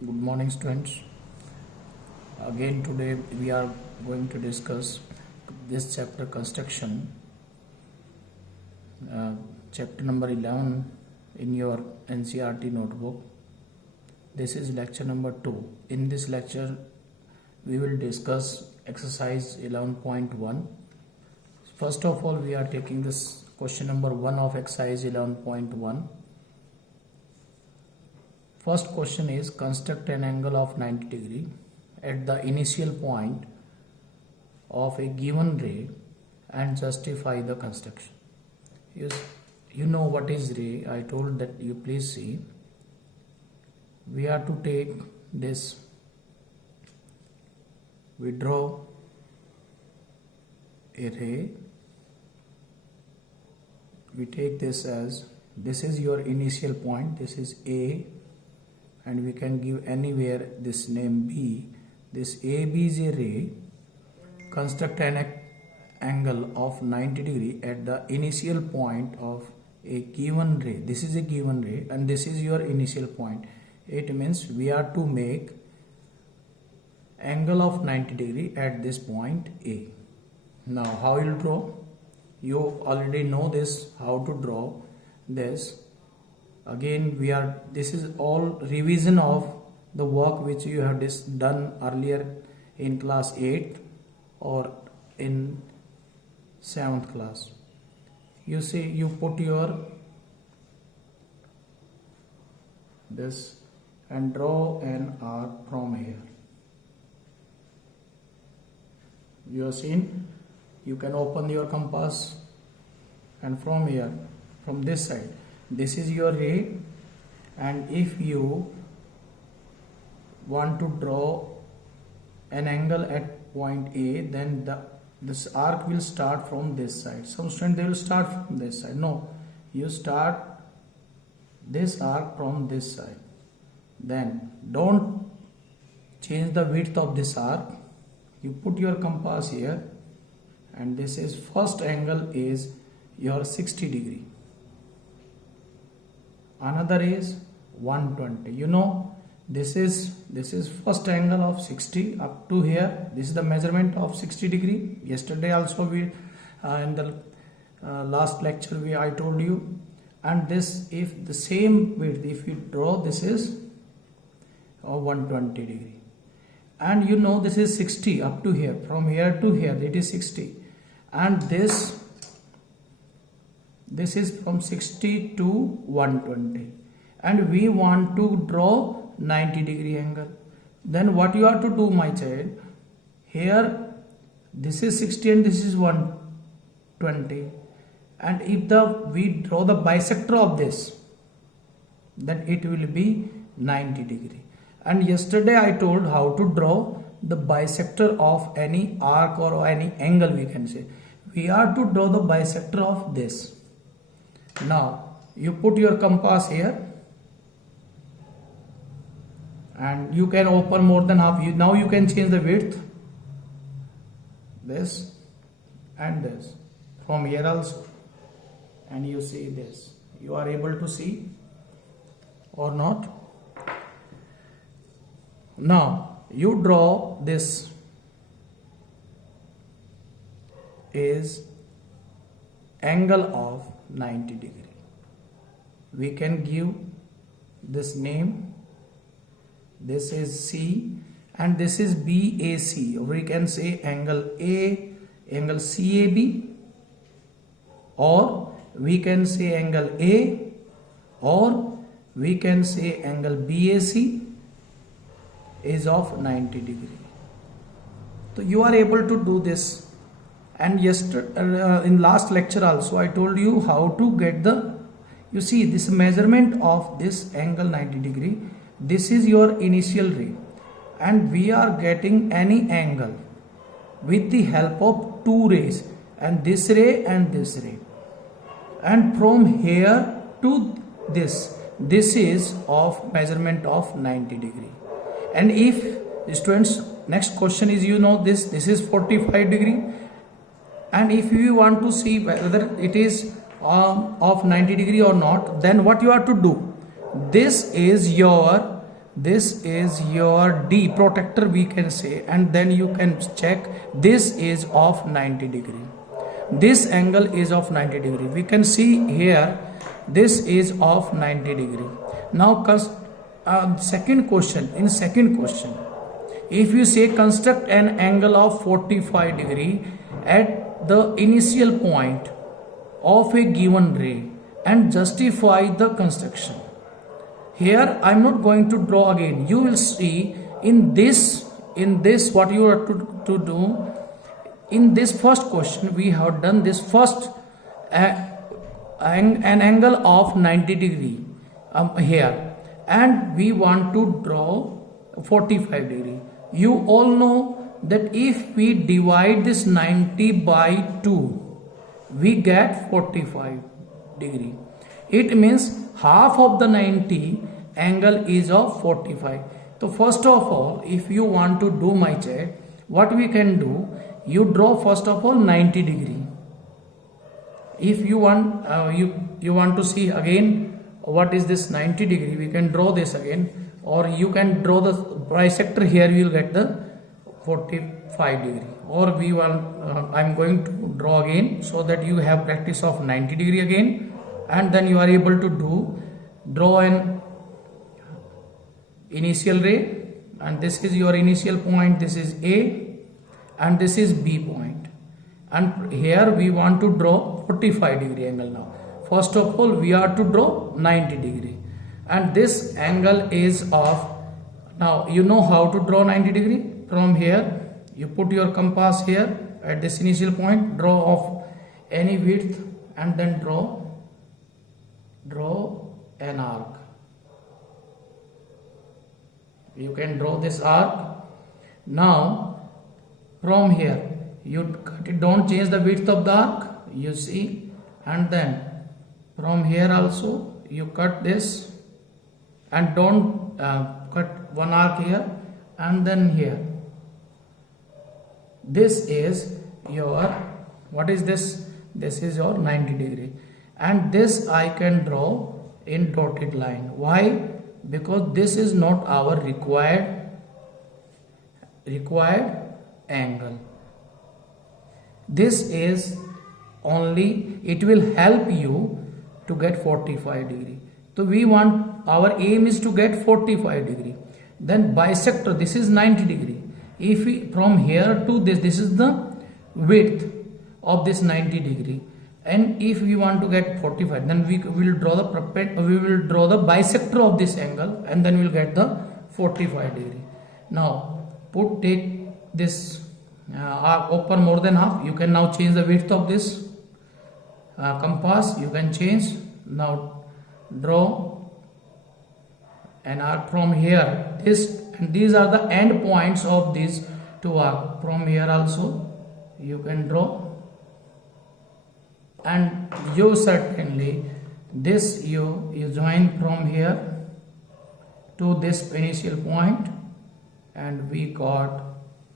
Good morning, students. Again, today we are going to discuss this chapter construction, chapter number 11 in your NCERT notebook. This is lecture number 2. In this lecture, we will discuss exercise 11.1. First of all, we are taking this question number 1 of exercise 11.1. First question is construct an angle of 90 degree at the initial point of a given ray and justify the construction. You know what is ray. I told that you please see. We are to take this. We draw a ray. We take this as, this is your initial point, this is A, and we can give anywhere this name B. This AB is a ray. Construct an angle of 90 degree at the initial point of a given ray. This is a given ray and this is your initial point. It means we are to make angle of 90 degree at this point A. Now how you draw? You already know this, how to draw this. Again, this is all revision of the work which you have done earlier in class 8 or in 7th class. You see, you put your this and draw an arc from here. You have seen, you can open your compass and from here, from this side, this is your ray, and if you want to draw an angle at point A, then this arc will start from this side. Some students, they will start from this side. No, you start this arc from this side. Then don't change the width of this arc. You put your compass here, and this is first angle is your 60 degree. Another is 120. You know, this is first angle of 60 up to here. This is the measurement of 60 degree. Yesterday also we in the last lecture I told you. And this, if the same width, if you draw, this is 120 degree. And you know, this is 60 up to here. From here to here it is 60. And this is from 60 to 120, and we want to draw 90 degree angle. Then what you have to do, my child, here this is 60 and this is 120, and if we draw the bisector of this, then it will be 90 degree. And yesterday I told how to draw the bisector of any arc or any angle, we can say. We are to draw the bisector of this. Now you put your compass here and you can open more than half. Now you can change the width, this and this, from here also, and you see this. You are able to see or not? Now you draw this is angle of 90 degree. We can give this name. This is C and this is BAC. We can say angle A, angle CAB, or we can say angle A, or we can say angle BAC is of 90 degree. So you are able to do this. And yesterday in last lecture also I told you how to get you see this measurement of this angle 90 degree. This is your initial ray, and we are getting any angle with the help of two rays, and this ray and this ray. And from here to this is of measurement of 90 degree. And if students, next question is, you know, this is 45 degree. And if you want to see whether it is of 90 degree or not, then what you have to do, this is your this is your D protector, we can say, and then you can check this is of 90 degree. This angle is of 90 degree. We can see here this is of 90 degree. Now second question. In second question, if you say construct an angle of 45 degree at the initial point of a given ray and justify the construction. Here I am not going to draw again. You will see in this what you are to do. In this first question we have done this first an angle of 90 degree here, and we want to draw 45 degree. You all know that if we divide this 90 by 2, we get 45 degree. It means half of the 90 angle is of 45. So first of all, if you want to do my check, what we can do, you draw first of all 90 degree. If you want you want to see again what is this 90 degree, we can draw this again, or you can draw the bisector here, you will get the 45 degree. Or we want I am going to draw again so that you have practice of 90 degree again, and then you are able to draw an initial ray, and this is your initial point, this is A and this is B point, and here we want to draw 45 degree angle. Now first of all we are to draw 90 degree, and this angle is of, now you know how to draw 90 degree. From here you put your compass here at this initial point, draw of any width, and then draw an arc. You can draw this arc. Now from here you don't change the width of the arc, you see, and then from here also you cut this, and don't cut one arc here, and then here. This is your, what is this? This is your 90 degree, and this I can draw in dotted line. Why? Because this is not our required angle. This is only, it will help you to get 45 degree. So we want, our aim is to get 45 degree. Then bisector, this is 90 degree. If we, from here to this is the width of this 90 degree, and if we want to get 45, then we will draw the bisector of this angle, and then we will get the 45 degree. Now take this arc open more than half. You can now change the width of this compass, you can change. Now draw an arc from here, this, and these are the end points of these two arcs. From here also you can draw, and you certainly this you join from here to this initial point, and we got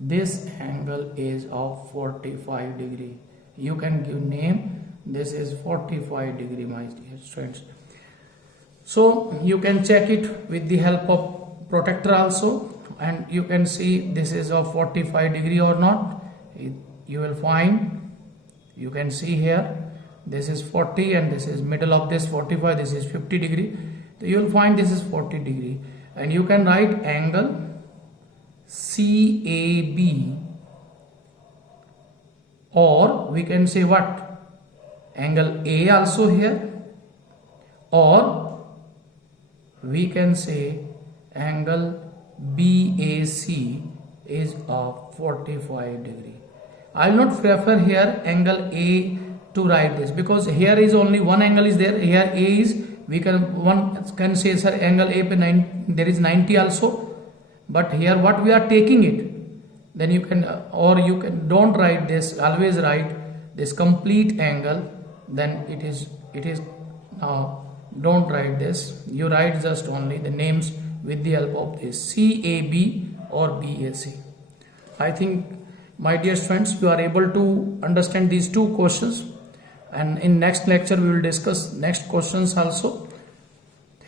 this angle is of 45 degree. You can give name, this is 45 degree, my dear students. So you can check it with the help of protractor also, and you can see this is of 45 degree or not. You will find, you can see here this is 40 and this is middle of this 45, this is 50 degree. So you will find this is 40 degree, and you can write angle CAB, or we can say what, angle A also here, or we can say angle BAC is of 45 degree. I will not prefer here angle A to write this, because here is only one angle is there. Here A is, we can say sir angle A there is 90 also, but here what we are taking it, then you can, or you can don't write this, always write this complete angle, then it is now don't write this, you write just only the names with the help of this CAB or BAC. I think, my dear friends, you are able to understand these two questions, and in next lecture we will discuss next questions also.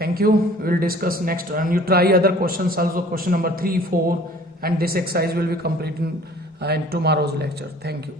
Thank you. We will discuss next, and you try other questions also, question number 3, 4, and this exercise will be completed in tomorrow's lecture. Thank you.